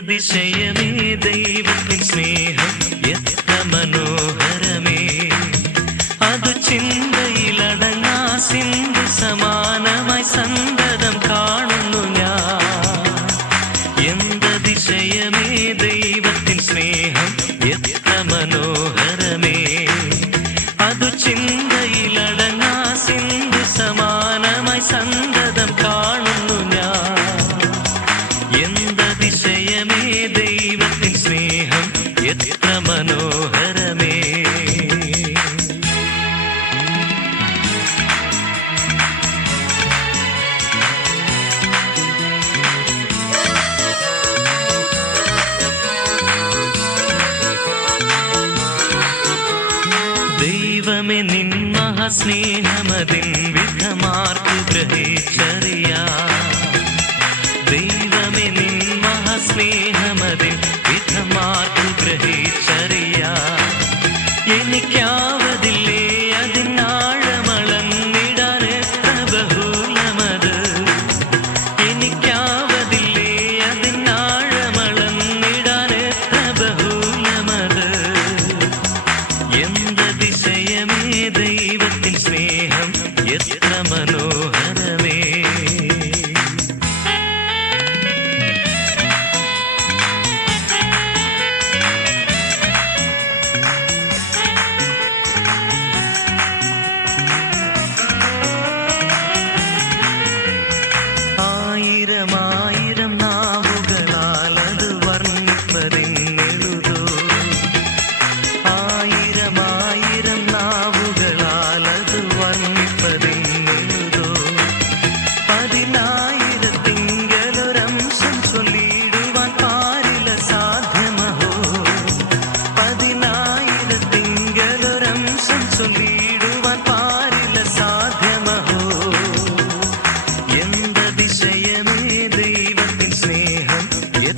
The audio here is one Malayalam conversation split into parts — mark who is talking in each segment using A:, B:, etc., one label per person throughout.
A: ദിശയമേ ദൈവത്തിൻ സ്നേഹം ദൈവമേ നിൻ മഹാസ്നേഹമതിൻ വിധമാർക്ക് ഗ്രഹിച്ചറിയാ ദൈവമേ നിൻ മഹാസ്നേഹ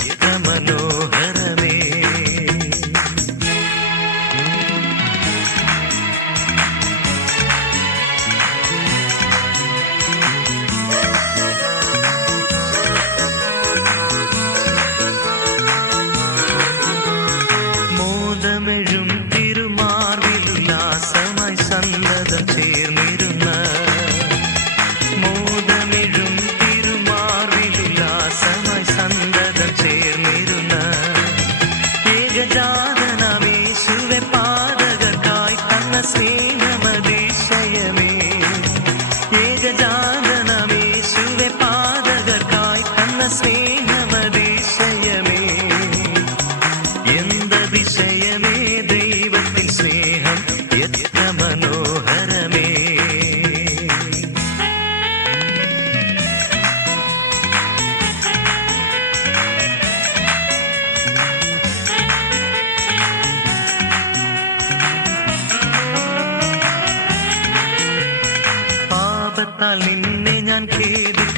A: Yeah. ಗಜಾನನ ವೀಸುವೆ ಪಾದಗ ತಾಯಿ ತನ್ನ ಸೇನಮ ದೇಶಯಮೇ ಏ ಗಜಾನನ ವೀಸುವೆ ಪಾದಗ ತಾಯಿ ತನ್ನ ಸ್ನೇಹ നിന്നെ ഞാൻ ഖേദിച്ചു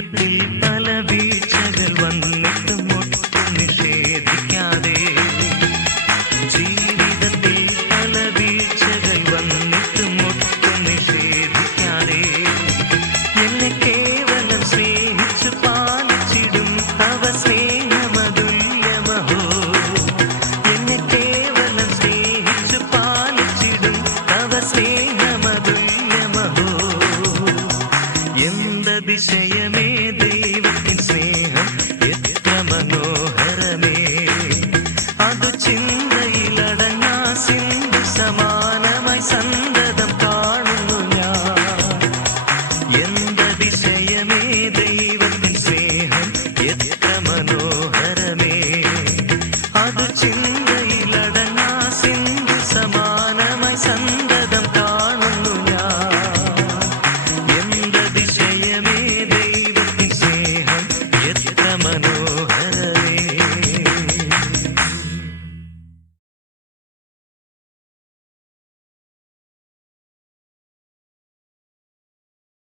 A: be de